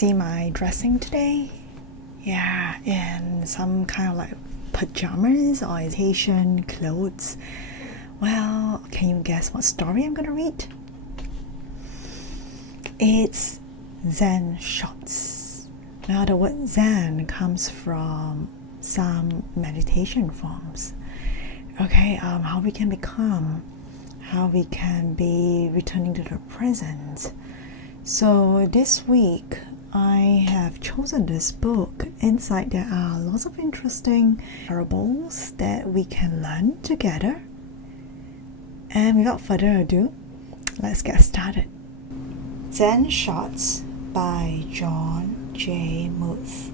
see my dressing today? Yeah, in some kind of like pajamas or Asian clothes. Well, can you guess what story I'm gonna read? It's Zen shots. Now the word Zen comes from some meditation forms. Okay, how we can become, how we can be returning to the present. So this week I have chosen this book. Inside there are lots of interesting parables that we can learn together. And without further ado, let's get started. Zen Shots by John J. Muth.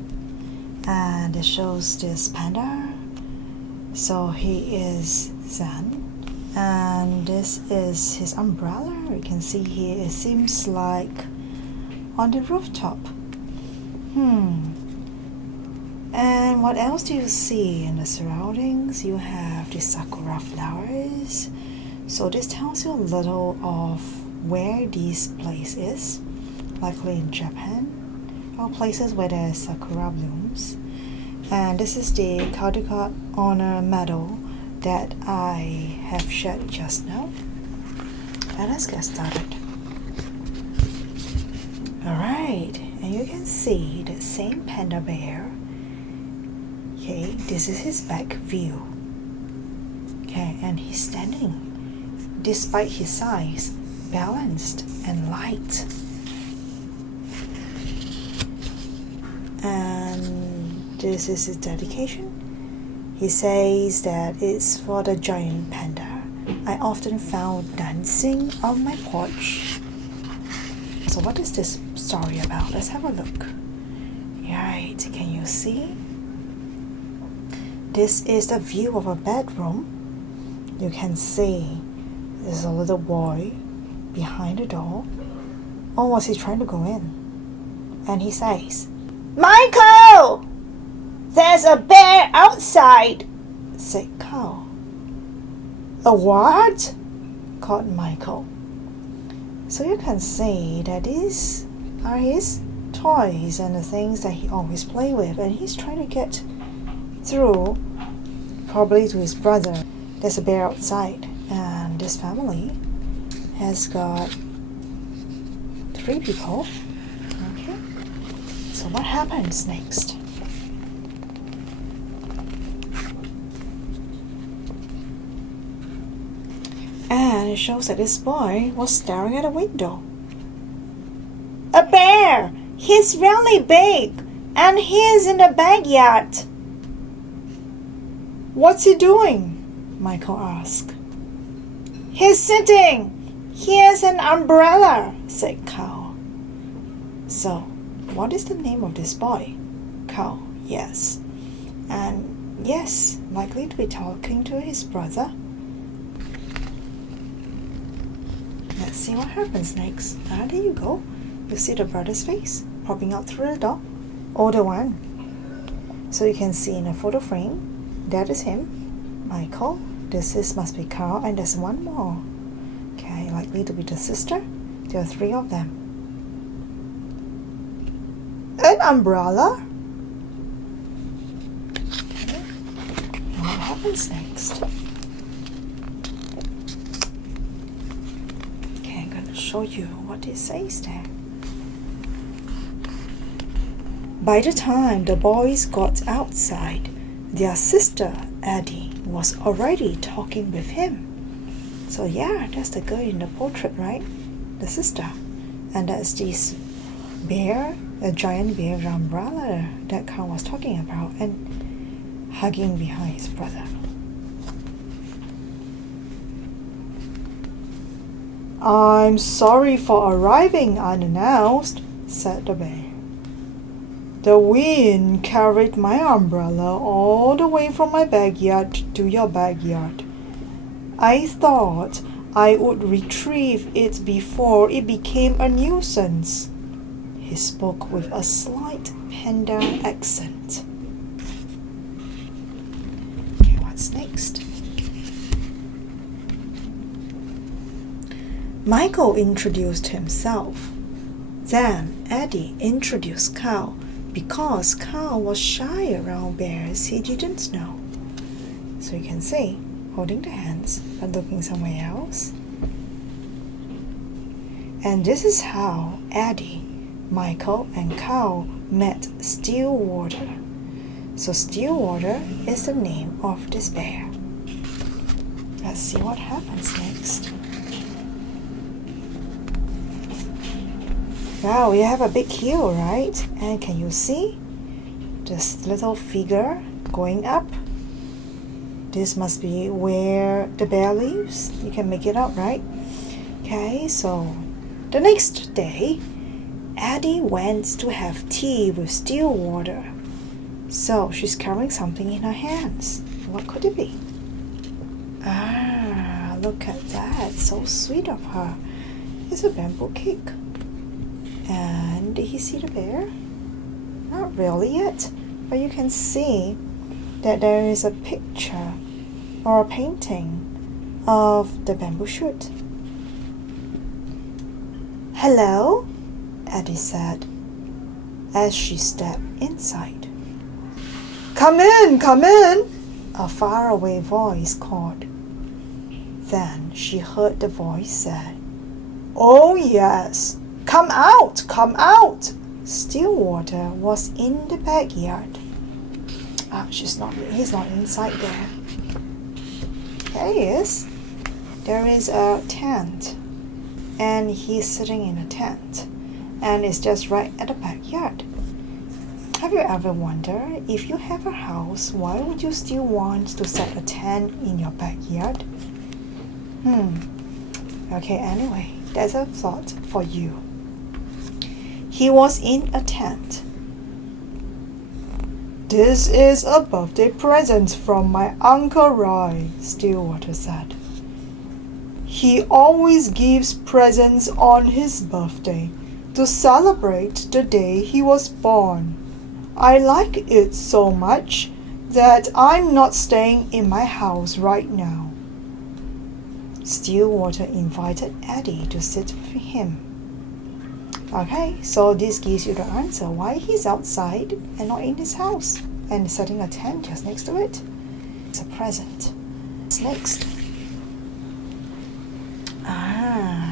And it shows this panda. So he is Zen. And this is his umbrella. You can see here it seems like on the rooftop. And what else do you see in the surroundings? You have the sakura flowers. So this tells you a little of where this place is, likely in Japan, or places where there are sakura blooms. And this is the Caldecott Honor Medal that I have shared just now. And let's get started. Alright, and you can see the same panda bear. Okay, this is his back view. Okay, and he's standing, despite his size, balanced and light. And this is his dedication. He says that it's for the giant panda I often found dancing on my porch. So what is this story about? Let's have a look. Right, can you see? This is the view of a bedroom. You can see there's a little boy behind the door. Or was he trying to go in? And he says, "Michael! There's a bear outside," said Carl. "A what?" called Michael. So you can see that these are his toys and the things that he always plays with, and he's trying to get through, probably to his brother. There's a bear outside, and this family has got 3 people. Okay, so what happens next? And it shows that this boy was staring at a window. "A bear! He's really big, and he's in the backyard." "What's he doing?" Michael asked. "He's sitting. He has an umbrella," said Carl. So, what is the name of this boy? Carl, yes. And yes, likely to be talking to his brother. Let's see what happens next. There you go. You see the brother's face popping out through the door. Older one. So you can see in the photo frame, that is him, Michael. Must be Carl, and there's one more. Okay, likely to be the sister. There are 3 of them. An umbrella? Okay. And what happens next? Show you what it says there. By the time the boys got outside, their sister Addie was already talking with him. So yeah, that's the girl in the portrait, right? The sister. And that's this bear, a giant bear umbrella that Carl was talking about, and hugging behind his brother. "I'm sorry for arriving unannounced," said the bear. "The wind carried my umbrella all the way from my backyard to your backyard. I thought I would retrieve it before it became a nuisance." He spoke with a slight panda accent. Okay, what's next? Michael introduced himself. Then Eddie introduced Carl because Carl was shy around bears he didn't know. So you can see, holding the hands but looking somewhere else. And this is how Eddie, Michael, and Carl met Stillwater. So Stillwater is the name of this bear. Let's see what happens next. Wow, we have a big hill, right? And can you see this little figure going up? This must be where the bear lives. You can make it out, right? Okay, so the next day, Eddie went to have tea with Stillwater. So she's carrying something in her hands. What could it be? Ah, look at that. So sweet of her. It's a bamboo cake. And did he see the bear? Not really yet, but you can see that there is a picture or a painting of the bamboo shoot. Hello, Eddie said as she stepped inside. Come in, a faraway voice called. Then she heard the voice say, Oh yes, come out. Stillwater was in the backyard. He's not inside there. There he is. There is a tent, and he's sitting in a tent, and it's just right at the backyard. Have you ever wondered, if you have a house, why would you still want to set a tent in your backyard? Okay, anyway, there's a thought for you. He was in a tent. This is a birthday present from my Uncle Roy, Stillwater said. He always gives presents on his birthday to celebrate the day he was born. I like it so much that I'm not staying in my house right now. Stillwater invited Eddie to sit with him. Okay, so this gives you the answer why he's outside and not in his house and setting a tent just next to it. It's a present. What's next?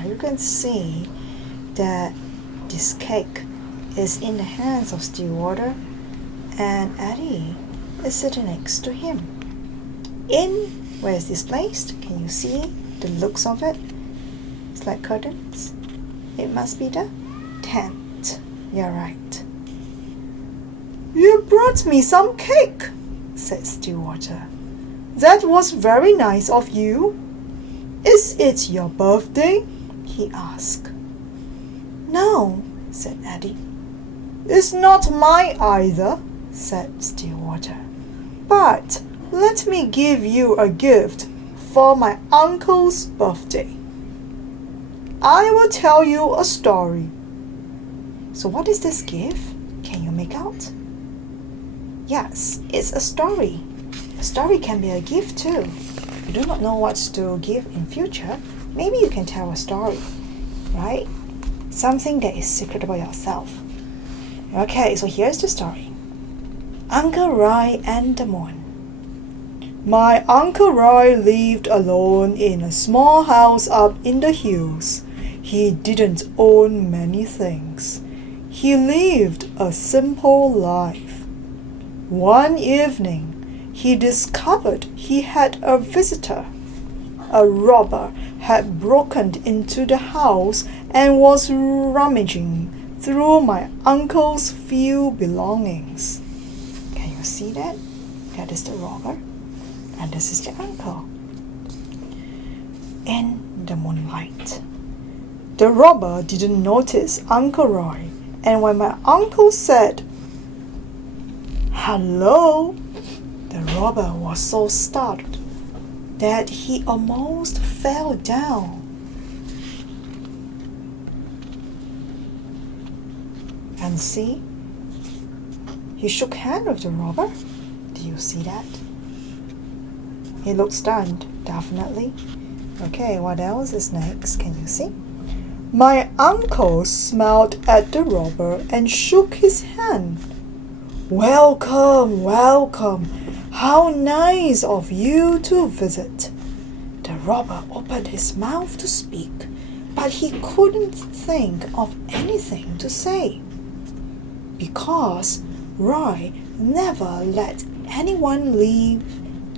You can see that this cake is in the hands of Stillwater and Eddie is sitting next to him. Where is this placed? Can you see the looks of it? It's like curtains. It must be the tent. You're right. You brought me some cake, said Stillwater. That was very nice of you. Is it your birthday? He asked. No, said Eddie. It's not mine either, said Stillwater. But let me give you a gift for my uncle's birthday. I will tell you a story. So what is this gift? Can you make out? Yes, it's a story. A story can be a gift too. You do not know what to give in future. Maybe you can tell a story, right? Something that is secret about yourself. Okay, so here's the story. Uncle Roy and the Moon. My Uncle Roy lived alone in a small house up in the hills. He didn't own many things. He lived a simple life. One evening, he discovered he had a visitor. A robber had broken into the house and was rummaging through my uncle's few belongings. Can you see that? That is the robber, and this is the uncle. In the moonlight, the robber didn't notice Uncle Roy, and when my uncle said, "Hello," the robber was so startled that he almost fell down. And see, he shook hands with the robber. Do you see that? He looked stunned, definitely. Okay, what else is next? Can you see? My uncle smiled at the robber and shook his hand. Welcome, welcome. How nice of you to visit. The robber opened his mouth to speak, but he couldn't think of anything to say. Because Roy never let anyone leave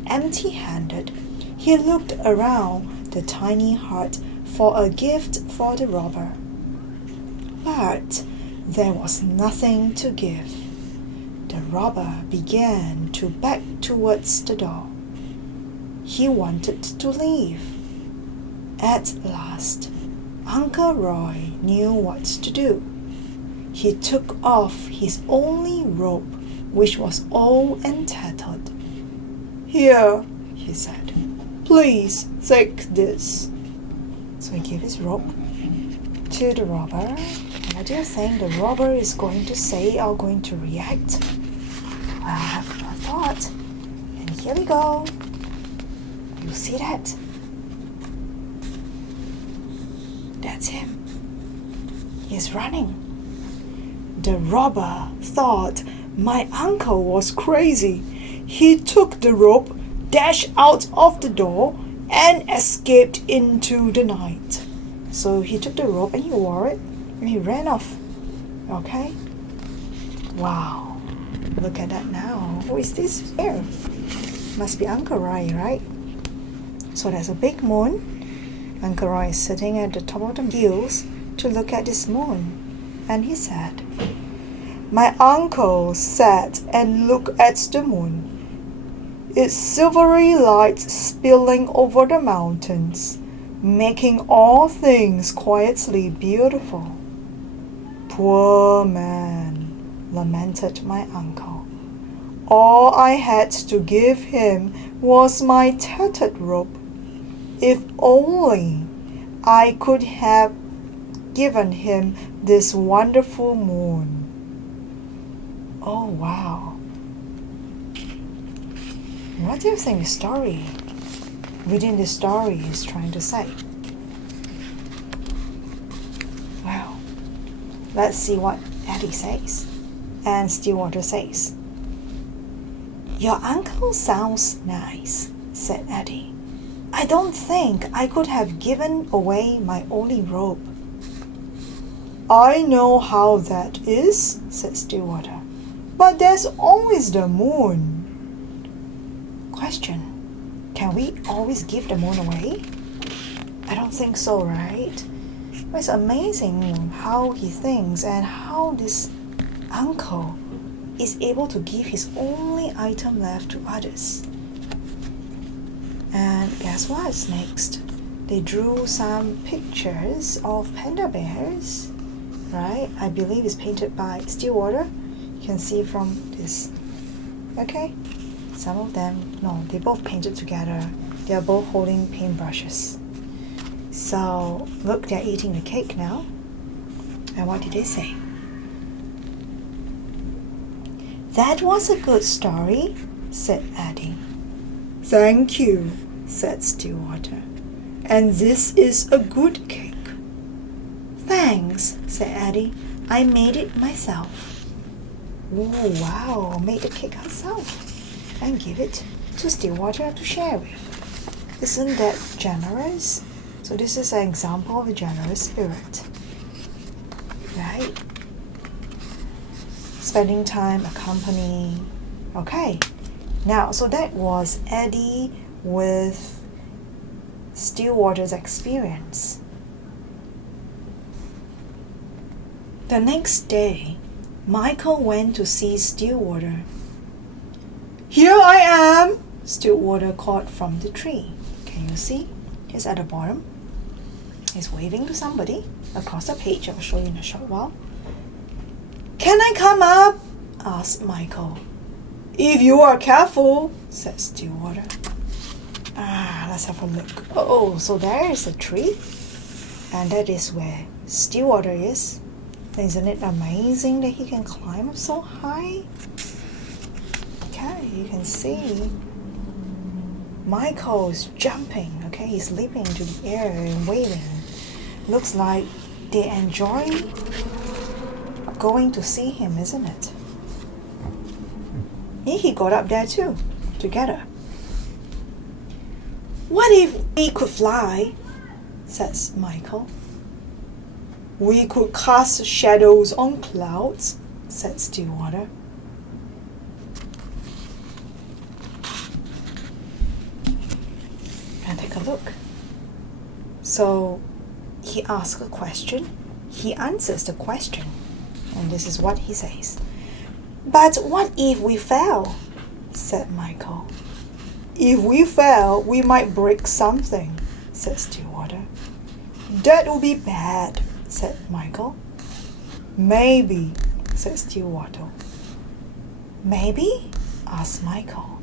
empty-handed, he looked around the tiny hut for a gift for the robber. But there was nothing to give. The robber began to back towards the door. He wanted to leave. At last, Uncle Roy knew what to do. He took off his only robe, which was old and tattered. Here, he said, please take this. So he gave his robe to the robber. And what do you think the robber is going to say or going to react? Well, I have a thought. And here we go. You see that? That's him. He's running. The robber thought my uncle was crazy. He took the rope, dashed out of the door, and escaped into the night. So he took the rope and he wore it and he ran off. Okay? Wow. Look at that now. Who is this here? Must be Uncle Roy, right? So there's a big moon. Uncle Roy is sitting at the top of the hills to look at this moon. And he said, my uncle sat and looked at the moon. Its silvery light spilling over the mountains, making all things quietly beautiful. Poor man, lamented my uncle. All I had to give him was my tattered robe. If only I could have given him this wonderful moon. Oh, wow. What do you think the story within the story is trying to say? Well, let's see what Eddie says and Stillwater says. Your uncle sounds nice, said Eddie. I don't think I could have given away my only robe. I know how that is, said Stillwater. But there's always the moon. Question. Can we always give the moon away? I don't think so, right? But it's amazing how he thinks and how this uncle is able to give his only item left to others. And guess what's next? They drew some pictures of panda bears, right? I believe it's painted by Stillwater. You can see from this. Okay? Some of them, no, they both painted together. They are both holding paintbrushes. So, look, they're eating the cake now. And what did they say? That was a good story, said Eddie. Thank you, said Stillwater. And this is a good cake. Thanks, said Eddie. I made it myself. Oh, wow, made the cake herself. And give it to Stillwater to share with. Isn't that generous? So this is an example of a generous spirit. Right? Spending time, accompanying. Okay. Now, so that was Eddie with Stillwater's experience. The next day, Michael went to see Stillwater. Here I am, Stillwater called from the tree. Can you see? He's at the bottom. He's waving to somebody across the page. I'll show you in a short while. Can I come up? Asked Michael. If you are careful, said Stillwater. Let's have a look. Oh, so there is a tree. And that is where Stillwater is. Isn't it amazing that he can climb up so high? Okay, you can see Michael is jumping. Okay, he's leaping into the air and waving. Looks like They enjoy going to see him, isn't it? He got up there too, together. What if we could fly? Says Michael. We could cast shadows on clouds, said Stillwater. And take a look. So he asks a question, he answers the question, and this is what he says. But what if we fail? Said Michael. If we fail, we might break something, said Stillwater. That would be bad, said Michael. Maybe, said Stillwater. Maybe? Asked Michael.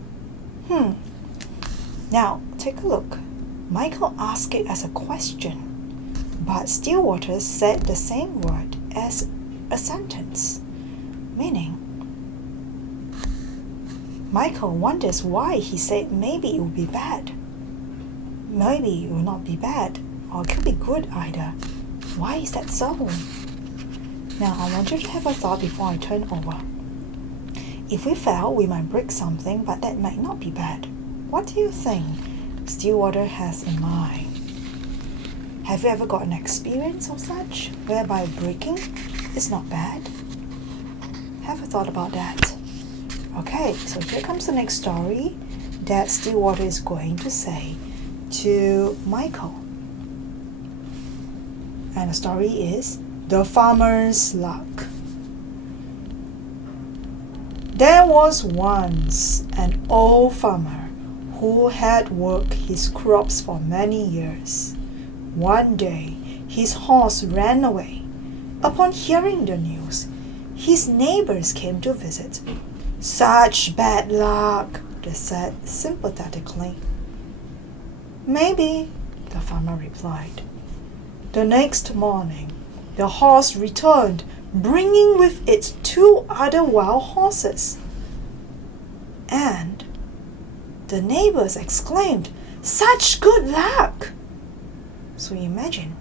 Now, take a look. Michael asked it as a question, but Stillwater said the same word as a sentence, meaning Michael wonders why he said maybe it would be bad. Maybe it will not be bad, or it could be good either. Why is that so? Now, I want you to have a thought before I turn over. If we fail, we might break something, but that might not be bad. What do you think Stillwater has in mind? Have you ever got an experience of such, whereby breaking is not bad? Have a thought about that. Okay, so here comes the next story that Stillwater is going to say to Michael. And the story is The Farmer's Luck. There was once an old farmer who had worked his crops for many years. One day, his horse ran away. Upon hearing the news, his neighbors came to visit. Such bad luck, they said sympathetically. Maybe, the farmer replied. The next morning, the horse returned, bringing with it 2 other wild horses. And the neighbors exclaimed, Such good luck! So imagine,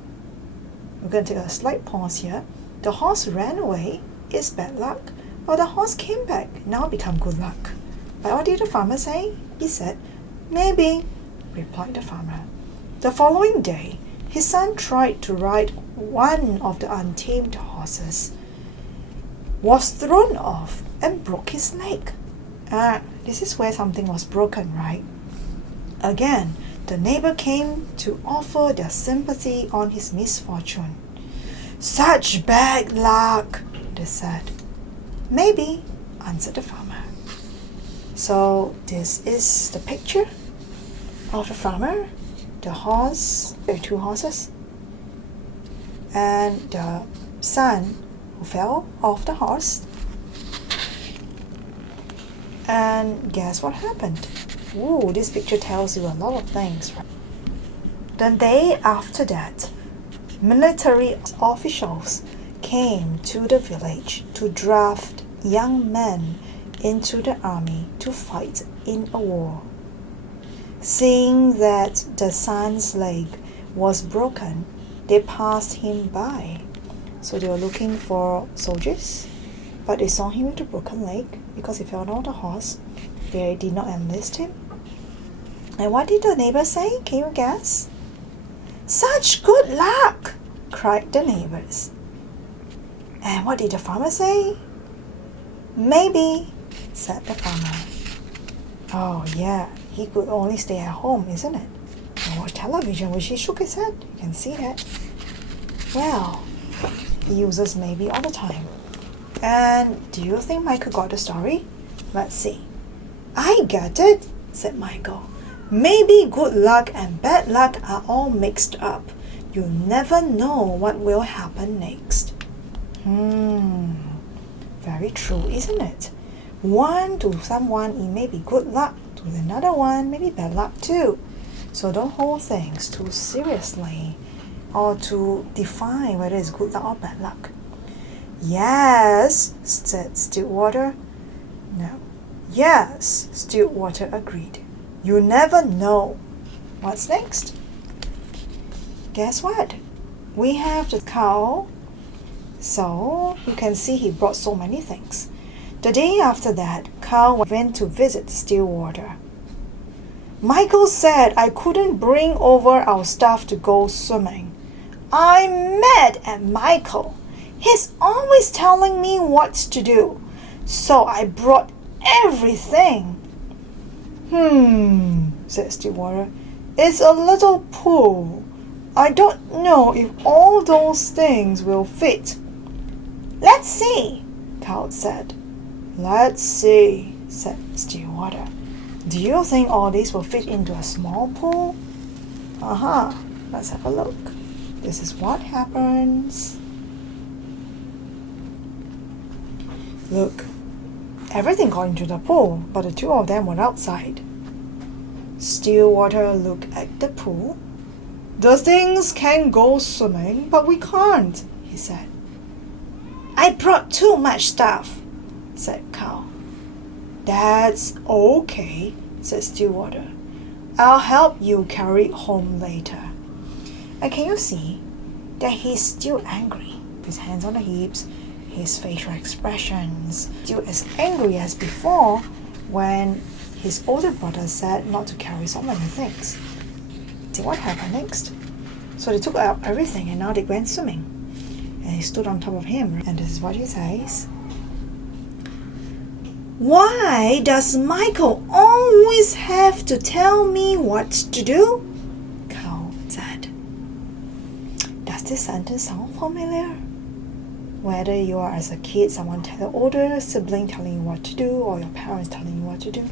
we're going to take a slight pause here. The horse ran away, is bad luck. Well, the horse came back, now become good luck. But what did the farmer say? He said, Maybe, replied the farmer. The following day, his son tried to ride one of the untamed horses, was thrown off and broke his leg. This is where something was broken, right? Again, the neighbor came to offer their sympathy on his misfortune. Such bad luck, they said. Maybe, answered the farmer. So this is the picture of the farmer, the horse, there are 2 horses, and the son who fell off the horse. And guess what happened? Ooh, this picture tells you a lot of things. The day after that, military officials came to the village to draft young men into the army to fight in a war. Seeing that the son's leg was broken, they passed him by. So they were looking for soldiers, but they saw him with a broken leg because he fell off the horse. They did not enlist him. And what did the neighbor say? Can you guess? Such good luck! Cried the neighbors. And what did the farmer say? Maybe, said the farmer. Oh yeah, he could only stay at home, isn't it? And watch television, which he shook his head. You can see that. Well, he uses maybe all the time. And do you think Michael got the story? Let's see. I get it, said Michael. Maybe good luck and bad luck are all mixed up. You never know what will happen next. Very true, isn't it? One to someone, it may be good luck. To another one, maybe bad luck too. So don't hold things too seriously or to define whether it's good luck or bad luck. Yes, said Stillwater. No. Yes, Stillwater agreed. You never know. What's next? Guess what? we have the cow. So you can see he brought so many things. The day after that, Carl went to visit Stillwater. Michael said I couldn't bring over our stuff to go swimming. I'm mad at Michael. He's always telling me what to do. So I brought everything. Said Stillwater. It's a little pool. I don't know if all those things will fit. Let's see, Carl said. Let's see, said Stillwater. Do you think all these will fit into a small pool? Let's have a look. This is what happens. Look, everything got into the pool, but the two of them were outside. Stillwater looked at the pool. The things can go swimming, but we can't, he said. I brought too much stuff, said Carl. That's okay, said Stillwater. I'll help you carry it home later. And can you see that he's still angry? His hands on the hips, his facial expressions, still as angry as before when his older brother said not to carry so many things. See what happened next? So they took out everything and now they went swimming. And he stood on top of him, and this is what he says. Why does Michael always have to tell me what to do? Carl said. Does this sentence sound familiar? Whether you are as a kid, someone your older sibling telling you what to do, or your parents telling you what to do,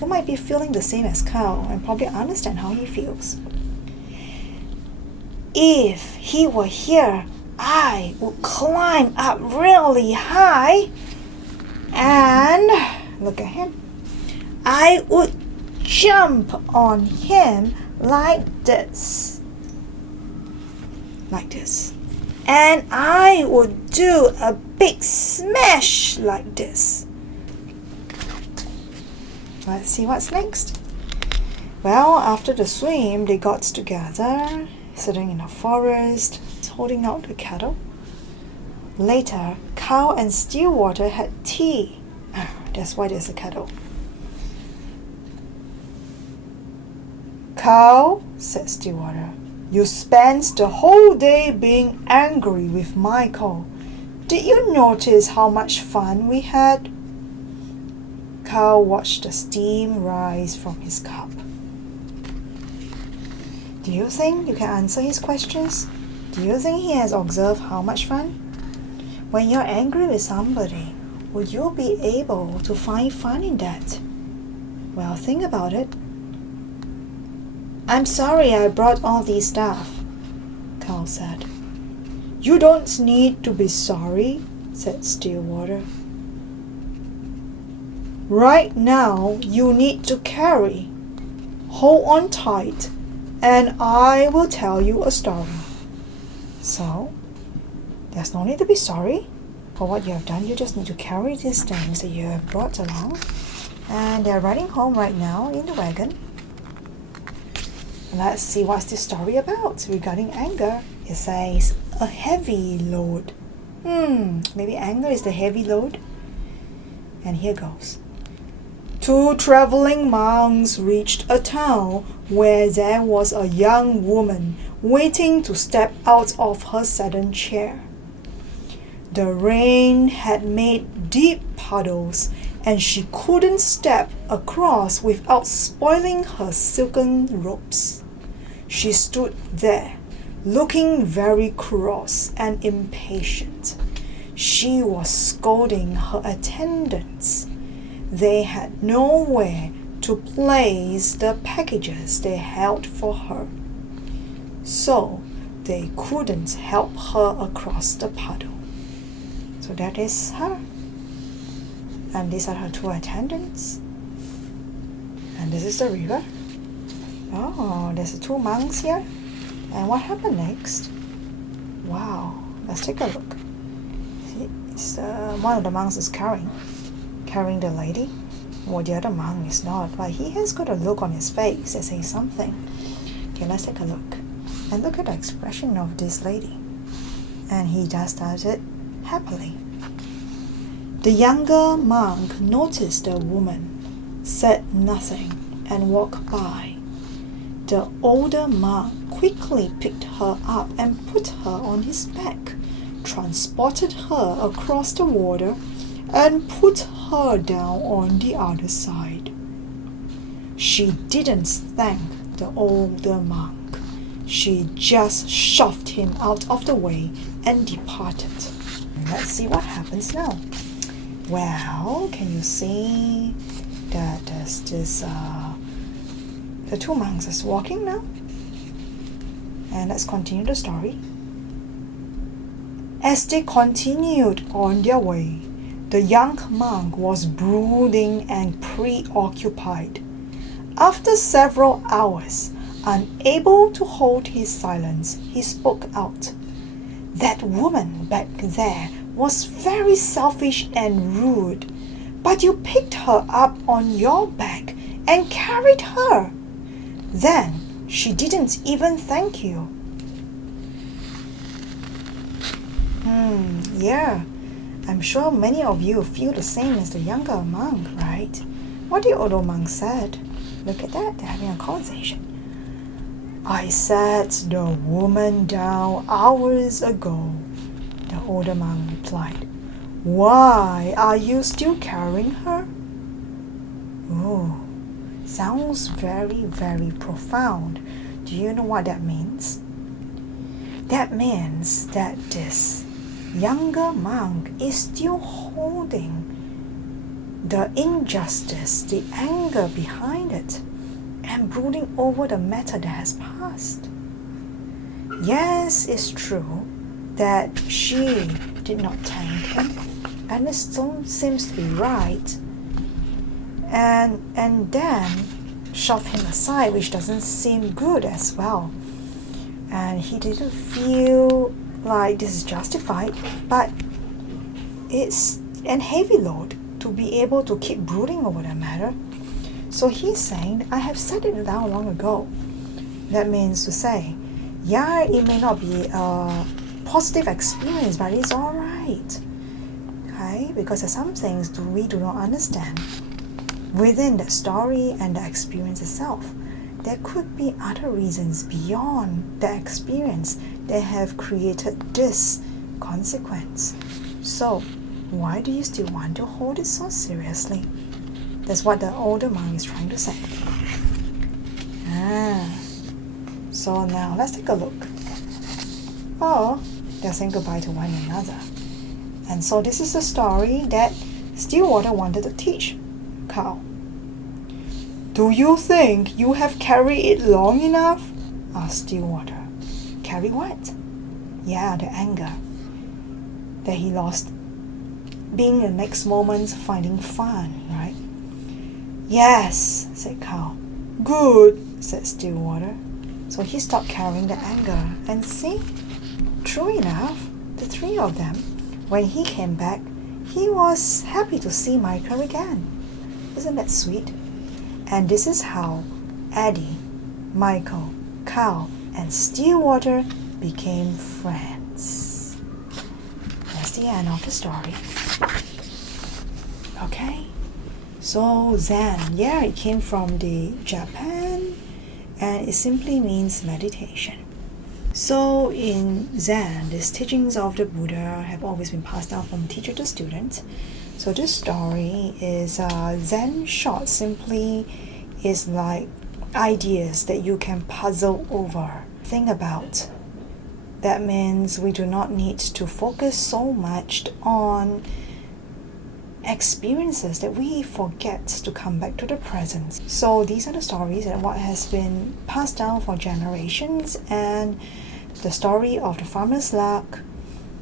you might be feeling the same as Carl and probably understand how he feels. If he were here, I would climb up really high and, look at him, I would jump on him like this. Like this. And I would do a big smash like this. Let's see what's next. Well, after the swim, they got together, sitting in a forest, holding out the kettle. Later, Carl and Stillwater had tea. That's why there's a kettle. Carl, said Stillwater, you spent the whole day being angry with Michael. Did you notice how much fun we had? Carl watched the steam rise from his cup. Do you think you can answer his questions? Do you think he has observed how much fun? When you're angry with somebody, would you be able to find fun in that? Well, think about it. I'm sorry I brought all these stuff, Carl said. You don't need to be sorry, said Stillwater. Right now, you need to carry. Hold on tight, and I will tell you a story. So, there's no need to be sorry for what you have done. You just need to carry these things that you have brought along. And they're riding home right now in the wagon. Let's see what's this story about regarding anger. It says, a heavy load. Maybe anger is the heavy load. And here goes. Two traveling monks reached a town where there was a young woman waiting to step out of her sedan chair. The rain had made deep puddles, and she couldn't step across without spoiling her silken robes. She stood there, looking very cross and impatient. She was scolding her attendants. They had nowhere to place the packages they held for her, so they couldn't help her across the puddle. So that is her. And these are her two attendants. And this is the river. Oh, there's the two monks here. And what happened next? Wow, let's take a look. It's, one of the monks is carrying the lady. Well, the other monk is not, but he has got a look on his face that says something. Okay, let's take a look. And look at the expression of this lady. And he just does it happily. The younger monk noticed the woman, said nothing, and walked by. The older monk quickly picked her up and put her on his back, transported her across the water, and put her down on the other side. She didn't thank the older monk. She just shoved him out of the way and departed. Let's see what happens now. Well, can you see that there's this, the two monks is walking now? And let's continue the story. As they continued on their way, the young monk was brooding and preoccupied. After several hours, unable to hold his silence, he spoke out. That woman back there was very selfish and rude, but you picked her up on your back and carried her. Then she didn't even thank you. Yeah, I'm sure many of you feel the same as the younger monk, right? What the older monk said. Look at that, they're having a conversation. I set the woman down hours ago, the older monk replied. Why are you still carrying her? Oh, sounds very, very profound. Do you know what that means? That means that this younger monk is still holding the injustice, the anger behind it, and brooding over the matter that has passed. Yes, it's true that she did not thank him, and it still seems to be right, and then shove him aside, which doesn't seem good as well. And he didn't feel like this is justified, but it's a heavy load to be able to keep brooding over the matter. So he's saying, I have set it down long ago. That means to say, yeah, it may not be a positive experience, but it's alright. Okay? Because there's some things we do not understand within the story and the experience itself. There could be other reasons beyond the experience that have created this consequence. So, why do you still want to hold it so seriously? That's what the older monk is trying to say. So now let's take a look. Oh, they're saying goodbye to one another. And so this is a story that Stillwater wanted to teach Carl. Do you think you have carried it long enough? Asked Stillwater. Carry what? Yeah, the anger that he lost, being the next moment finding fun, right? Yes, said Carl. Good, said Stillwater. So he stopped carrying the anger, and see, true enough, the three of them, when he came back, he was happy to see Michael again. Isn't that sweet? And this is how Eddie, Michael, Carl, and Stillwater became friends. That's the end of the story. Okay, so Zen, yeah, it came from the Japan, and it simply means meditation. So in Zen, these teachings of the Buddha have always been passed down from teacher to student. So this story is Zen short, simply is like ideas that you can puzzle over, think about. That means we do not need to focus so much on experiences that we forget to come back to the present. So these are the stories and what has been passed down for generations, and the story of the farmer's luck,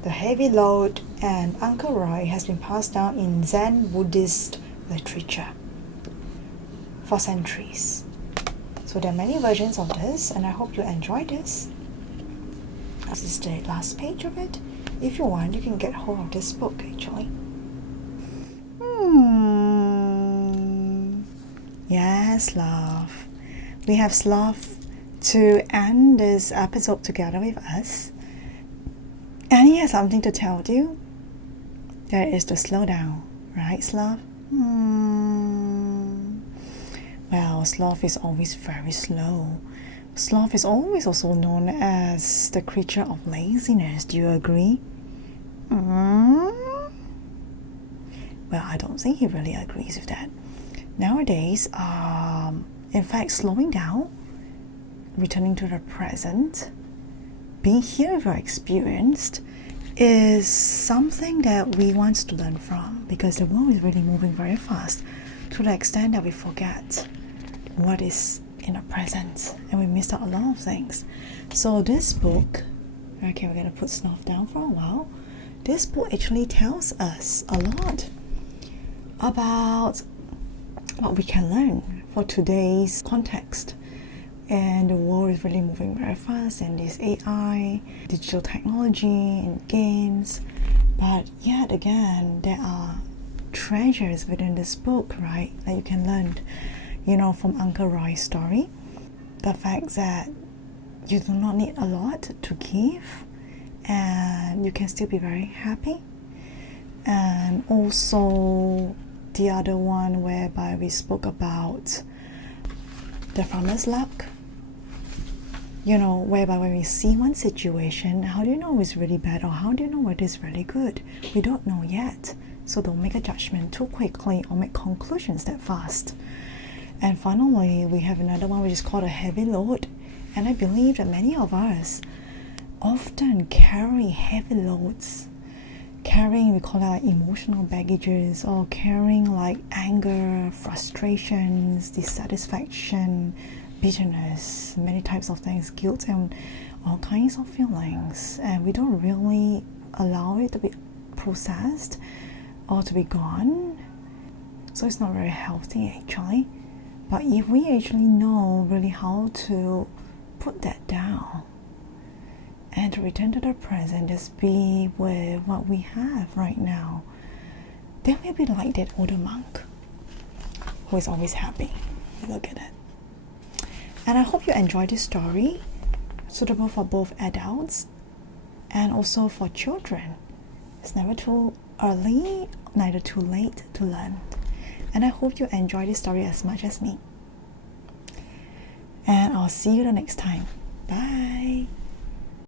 the heavy load, and Uncle Roy has been passed down in Zen Buddhist literature for centuries. So there are many versions of this, and I hope you enjoy this. This is the last page of it. If you want, you can get hold of this book actually. Yes, love. We have love to end this episode together with us. And he has something to tell you. That is to slow down, right, sloth? Well, sloth is always very slow. Sloth is always also known as the creature of laziness. Do you agree? Well, I don't think he really agrees with that. Nowadays, in fact, slowing down, returning to the present, being here with your experience is something that we want to learn from, because the world is really moving very fast to the extent that we forget what is in the present and we miss out a lot of things. So this book, okay, we're going to put Snuff down for a while. This book actually tells us a lot about what we can learn for today's context. And the world is really moving very fast, and there's AI, digital technology, and games. But yet again, there are treasures within this book, right, that you can learn. From Uncle Roy's story, the fact that you do not need a lot to give, and you can still be very happy. And also the other one whereby we spoke about the farmer's luck, whereby when we see one situation, how do you know it's really bad, or how do you know what is really good? We don't know yet, so don't make a judgment too quickly or make conclusions that fast. And finally, we have another one which is called a heavy load, and I believe that many of us often carry heavy loads, we call that emotional baggages, or carrying like anger, frustrations, dissatisfaction, bitterness, many types of things, guilt, and all kinds of feelings, and we don't really allow it to be processed or to be gone. So it's not very healthy actually. But if we actually know really how to put that down and to return to the present, just be with what we have right now, then we'll be like that older monk who is always happy. Look at it. And I hope you enjoyed this story, suitable for both adults and also for children. It's never too early, neither too late to learn. And I hope you enjoy this story as much as me. And I'll see you the next time. Bye.